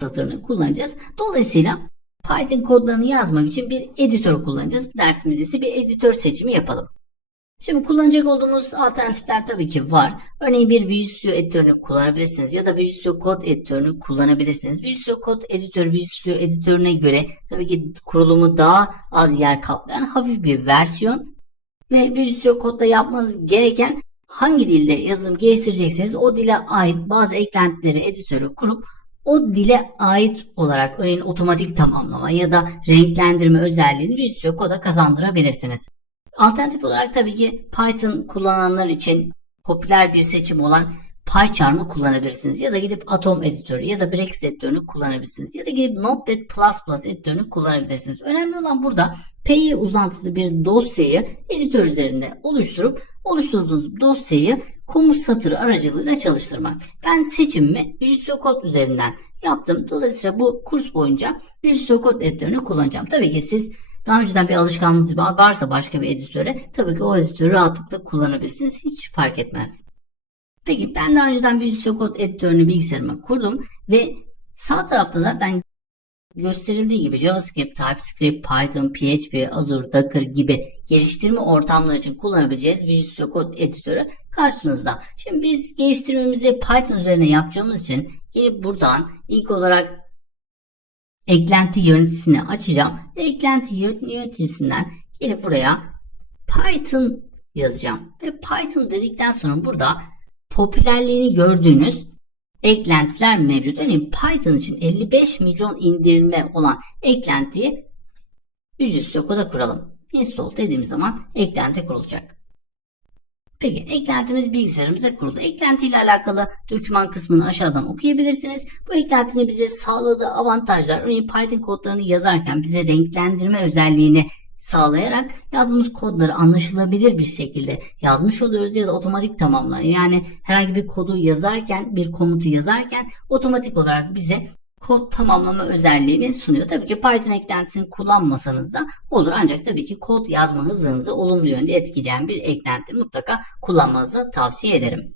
satırını kullanacağız. Dolayısıyla Python kodlarını yazmak için bir editör kullanacağız. Bu dersimizde ise bir editör seçimi yapalım. Şimdi kullanacak olduğumuz alternatifler tabii ki var. Örneğin bir Visual editörünü kullanabilirsiniz ya da Visual Code editörünü kullanabilirsiniz. Visual Code editörü Visual editörüne göre tabii ki kurulumu daha az yer kaplayan hafif bir versiyon ve Visual Code'da yapmanız gereken hangi dilde yazılım geliştirecekseniz o dile ait bazı eklentileri editörü kurup o dile ait olarak örneğin otomatik tamamlama ya da renklendirme özelliğini Visual Studio Code'a kazandırabilirsiniz. Alternatif olarak tabii ki Python kullananlar için popüler bir seçim olan PyCharm'ı kullanabilirsiniz. Ya da gidip Atom editörü ya da Brex editörünü kullanabilirsiniz. Ya da gidip Notepad++ editörünü kullanabilirsiniz. Önemli olan burada PY uzantılı bir dosyayı editör üzerinde oluşturup oluşturduğunuz dosyayı komut satırı aracılığıyla çalıştırmak. Ben seçimimi Visual Code üzerinden yaptım. Dolayısıyla bu kurs boyunca Visual Code editörünü kullanacağım. Tabii ki siz daha önceden bir alışkanlığınız varsa başka bir editöre tabii ki o editörü rahatlıkla kullanabilirsiniz. Hiç fark etmez. Peki ben daha önceden Visual Code editörünü bilgisayarıma kurdum ve sağ tarafta zaten gösterildiği gibi JavaScript, TypeScript, Python, PHP, Azure, Docker gibi geliştirme ortamları için kullanabileceğiz Visual Code editörü karşınızda. Şimdi biz geliştirmemizi Python üzerine yapacağımız için gelip buradan ilk olarak eklenti yöneticisini açacağım ve eklenti yöneticisinden gelip buraya Python yazacağım ve Python dedikten sonra burada popülerliğini gördüğünüz eklentiler mevcut. Örneğin Python için 55 milyon indirilme olan eklentiyi Studio Code'a kuralım. Install dediğimiz zaman eklenti kurulacak. Peki eklentimiz bilgisayarımıza kuruldu. Eklenti ile alakalı doküman kısmını aşağıdan okuyabilirsiniz. Bu eklentinin bize sağladığı avantajlar örneğin Python kodlarını yazarken bize renklendirme özelliğini sağlayarak yazdığımız kodları anlaşılabilir bir şekilde yazmış oluyoruz ya da otomatik tamamlar. Yani herhangi bir kodu yazarken, bir komutu yazarken otomatik olarak bize kod tamamlama özelliğini sunuyor. Tabii ki Python eklentisini kullanmasanız da olur ancak tabii ki kod yazma hızınızı olumlu yönde etkileyen bir eklenti mutlaka kullanmanızı tavsiye ederim.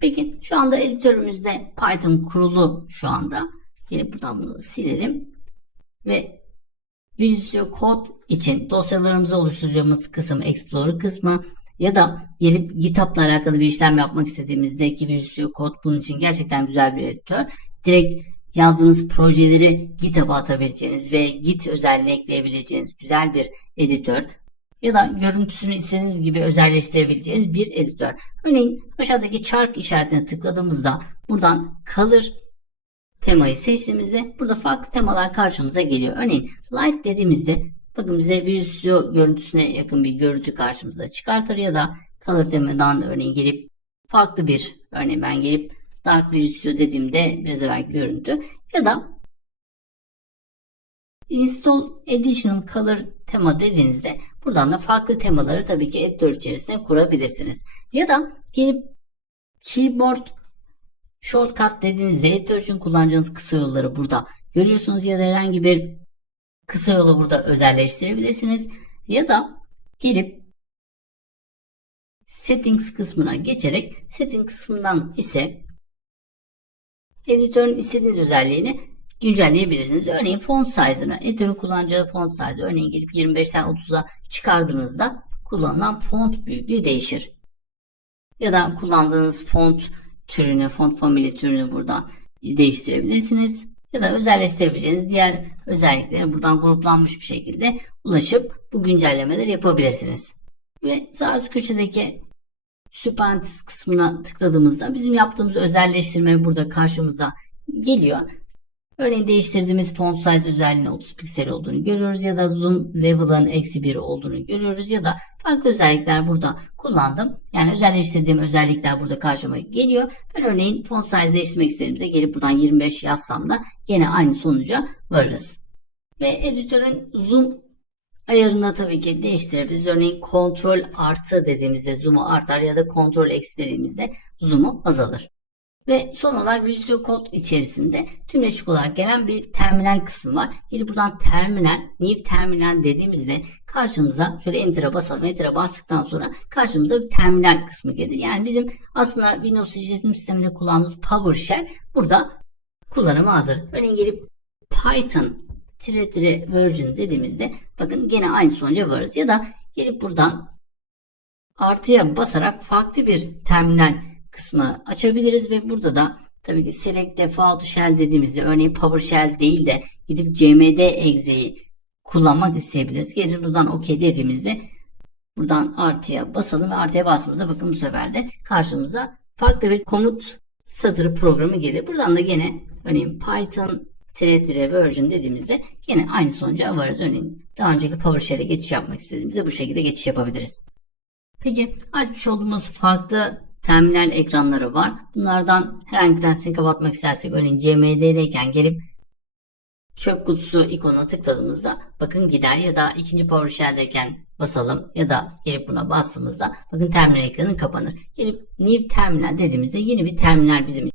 Peki şu anda editörümüzde Python kurulu şu anda. Gelip buradan bunu silelim ve Visual Code için dosyalarımızı oluşturacağımız kısım Explorer kısmı ya da gelip GitHub'la alakalı bir işlem yapmak istediğimizde ki Visual Code bunun için gerçekten güzel bir editör. Direkt yazdığınız projeleri GitHub'a atabileceğiniz ve Git özelliğini ekleyebileceğiniz güzel bir editör ya da görüntüsünü istediğiniz gibi özelleştirebileceğiniz bir editör. Örneğin aşağıdaki çark işaretine tıkladığımızda buradan Color temayı seçtiğimizde burada farklı temalar karşımıza geliyor. Örneğin light dediğimizde bakın bize Visual görüntüsüne yakın bir görüntü karşımıza çıkartır ya da color temadan örneğin gelip farklı bir örneğin ben gelip Dark Studio dediğimde biraz evvel görüntü ya da Install Additional Color tema dediğinizde buradan da farklı temaları tabii ki editör içerisine kurabilirsiniz. Ya da gelip Keyboard Shortcut dediğinizde editör için kullanacağınız kısa yolları burada görüyorsunuz ya da herhangi bir kısa yolu burada özelleştirebilirsiniz. Ya da gelip Settings kısmına geçerek Settings kısmından ise editörün istediğiniz özelliğini güncelleyebilirsiniz. Örneğin font size'ını, editörün kullanacağı font size örneğin gelip 25'ten 30'a çıkardığınızda kullanılan font büyüklüğü değişir. Ya da kullandığınız font türünü, font family türünü burada değiştirebilirsiniz. Ya da özelleştirebileceğiniz diğer özelliklere buradan gruplanmış bir şekilde ulaşıp bu güncellemeleri yapabilirsiniz. Ve sağ üst köşedeki Süpantis kısmına tıkladığımızda bizim yaptığımız özelleştirme burada karşımıza geliyor. Örneğin değiştirdiğimiz font size özelliğinin 30 piksel olduğunu görüyoruz ya da zoom level'ın eksi 1 olduğunu görüyoruz ya da farklı özellikler burada kullandım. Yani özelleştirdiğim özellikler burada karşıma geliyor. Ben örneğin font size değiştirmek istediğimde gelip buradan 25 yazsam da gene aynı sonuca varırız. Ve editörün zoom ayarını tabii ki değiştirebiliriz. Örneğin kontrol artı dediğimizde zoom'u artar ya da kontrol eksi dediğimizde zoom'u azalır. Ve son olarak Visual Code içerisinde tümleşik olarak gelen bir terminal kısmı var. Gelip buradan terminal, new terminal dediğimizde karşımıza şöyle enter'a basalım. Enter'a bastıktan sonra karşımıza bir terminal kısmı gelir. Yani bizim aslında Windows işletim sisteminde kullandığımız PowerShell burada kullanıma hazır. Örneğin gelip Python tire tire version dediğimizde bakın gene aynı sonuca varız. Ya da gelip buradan artıya basarak farklı bir terminal kısmı açabiliriz ve burada da tabii ki select default shell dediğimizde örneğin PowerShell değil de gidip cmd exe'yi kullanmak isteyebiliriz. Gelin buradan OK dediğimizde buradan artıya basalım ve artıya bastığımızda bakın bu sefer de karşımıza farklı bir komut satırı programı gelir. Buradan da gene örneğin Python tire tire version dediğimizde yine aynı sonuca varız. Örneğin daha önceki PowerShell'e geçiş yapmak istediğimizde bu şekilde geçiş yapabiliriz. Peki açmış olduğumuz farklı terminal ekranları var. Bunlardan herhangi bir tanesini kapatmak istersek örneğin CMD'deyken gelip çöp kutusu ikonuna tıkladığımızda bakın gider ya da ikinci PowerShell'deyken basalım ya da gelip buna bastığımızda bakın terminal ekranı kapanır. Gelip new terminal dediğimizde yeni bir terminal bizim